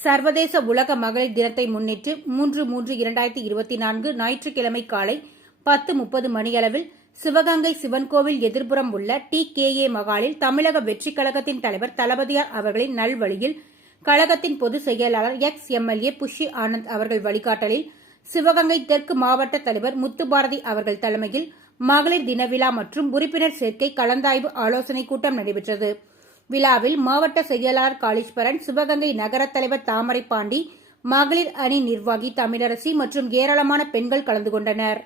சர்வதேச உலக மகளிர் தினத்தை முன்னிட்டு மூன்று மூன்று இரண்டாயிரத்தி இருபத்தி நான்கு ஞாயிற்றுக்கிழமை காலை பத்து முப்பது மணியளவில் சிவகங்கை சிவன் கோவில் எதிர்ப்புறம் உள்ள டி கே ஏ மகாலில் தமிழக வெற்றிக் கழகத்தின் தலைவர் தளபதியார் அவர்களின் நல்வழியில் கழகத்தின் பொதுச் செயலாளர் எக்ஸ் எம்எல்ஏ புஷி ஆனந்த் அவர்கள் வழிகாட்டலில் சிவகங்கை தெற்கு மாவட்ட தலைவர் முத்துபாரதி அவர்கள் தலைமையில் மகளிர் தின விழா மற்றும் உறுப்பினர் சேர்க்கை கலந்தாய்வு ஆலோசனைக் கூட்டம் நடைபெற்றது. விழாவில் மாவட்ட செயலாளர் காளீஸ்வரன் சிவகங்கை நகரத் தலைவர் தாமரை பாண்டி மகளிர் அணி நிர்வாகி தமிழரசி மற்றும் ஏராளமான பெண்கள் கலந்து கொண்டனர்.